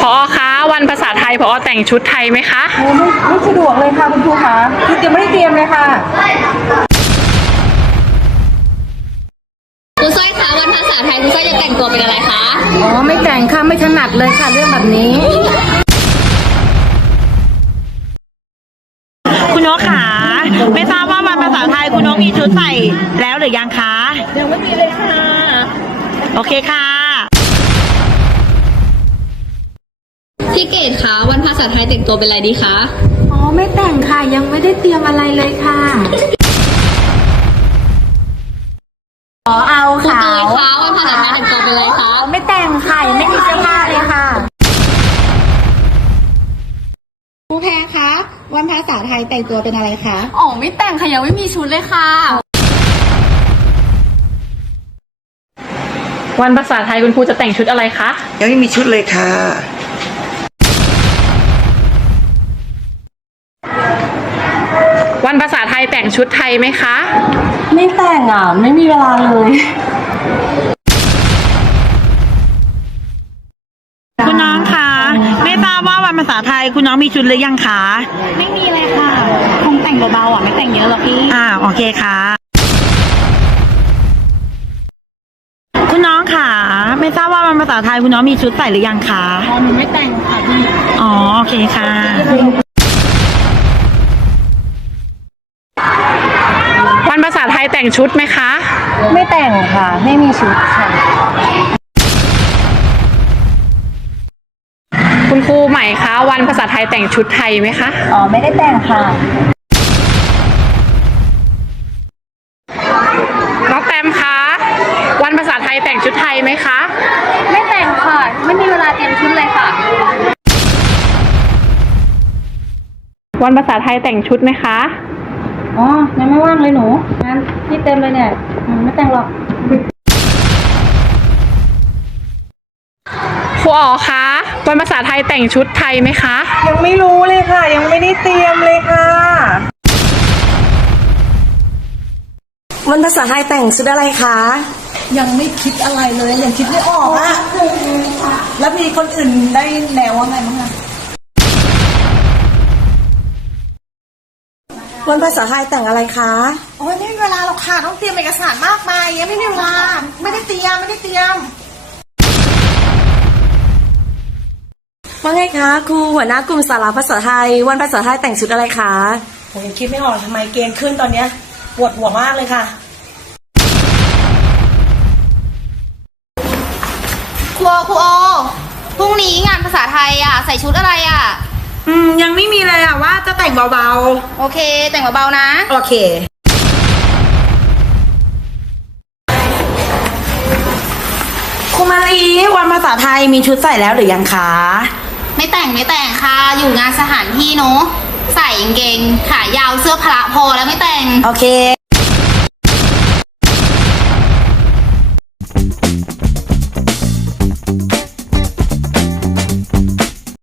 พอคะวันภาษาไทยพอแต่งชุดไทยไหมคะโอ้ไม่ไม่สะดวกเลยค่ะคุณครูคะคือยังไม่ได้เตรียมเลยค่ะครูสร้อยคะวันภาษาไทยครูสร้อยจะแต่งตัวเป็นอะไรคะอ๋อไม่แต่งค่ะไม่ถนัดเลยค่ะเรื่องแบบนี้ คุณนกขาไม่ทราบว่าวันภาษาไทยคุณนกมีชุดใส่แล้วหรือยังคะยังไม่มีเลยค่ะ โอเคค่ะพี่เกดคะวันภาษาไทยแต่งตัวเป็นอะไรดีคะอ๋อไม่แต่งค่ะยังไม่ได้เตรียมอะไรเลยค่ะอ๋อเอาครูขาเตยวคะวันภาษาไทยแต่งตัวเป็นอะไรคะไม่แต่งค่ะยังไม่มีเสื้อผ้า วันภาษาไทยแต่งตัวเป็นอะไรคะ อ๋อไม่แต่งค่ะยังไม่มีชุดเลยค่ะ วันภาษาไทยคุณครูจะแต่งชุดอะไรคะ ยังไม่มีชุดเลยค่ะ วันภาษาไทยแต่งชุดไทยไหมคะ ไม่แต่งอะ ไม่มีเวลาเลยาวันภาษาไทยคุณน้องมีชุดหรือยังคะ ไม่มีเลยค่ะ คงแต่งเบาๆอะ ไม่แต่งเยอะหรอกพี่ อ่า โอเคค่ะ คุณน้องค่ะ ไม่ทราบว่าวันภาษาไทยคุณน้องมีชุดใส่หรือยังคะ อ๋อหนูไม่แต่งค่ะพี่ อ๋อ โอเคค่ะ วันภาษาไทยแต่งชุดไหมคะ ไม่แต่งค่ะ ไม่มีชุดค่ะ คุณครูใหม่คะ วันภาษาไทยแต่งชุดไทยไหมคะ อ๋อ ไม่ได้แต่งค่ะ น้องแตมคะ วันภาษาไทยแต่งชุดไทยไหมคะ ไม่แต่งค่ะ ไม่มีเวลาเตรียมชุดเลยค่ะ วันภาษาไทยแต่งชุดไหมคะ อ๋อ ยังไม่ว่างเลยหนูงานที่เต็มเลยเนี่ยอืมไม่แต่งหรอก ครูอ๋อคะ วันภาษาไทยแต่งชุดไทยไหมคะ ยังไม่รู้เลยค่ะ ยังไม่ได้เตรียมเลยค่ะ วันภาษาไทยแต่งชุดอะไรคะ ยังไม่คิดอะไรเลยยังคิดไม่ออกอะแล้วมีคนอื่นได้แนวว่าไงบ้างคะวันภาษาไทยแต่งอะไรคะ โอ้ยไม่มีเวลาหรอกค่ะต้องเตรียมเอกสารมากมายยังไม่มีเวลาไม่ได้เตรียมไม่ได้เตรียม ว่าไงคะครูหัวหน้ากลุ่มสาระภาษาไทย วันภาษาไทยแต่งชุดอะไรคะผมยังคิดไม่ออกทำไมเกณฑ์ขึ้นตอนเนี้ยปวดหัวมากเลยค่ะ ครูโอครูโอพรุ่งนี้งานภาษาไทยอะ ใส่ชุดอะไรอะ อืมยังไม่มีเลยอะว่าจะแต่งเบาโอเค แต่งเบาๆนะ ๆ โอเคคุณมาลีวันภาษาไทยมีชุดใส่แล้วหรือยังคะ ไม่แต่งไม่แต่งค่ะ อยู่งานสถานที่เนาะใส่กางเกงขายาวเสื้อพละพอแล้วไม่แต่ง โอเค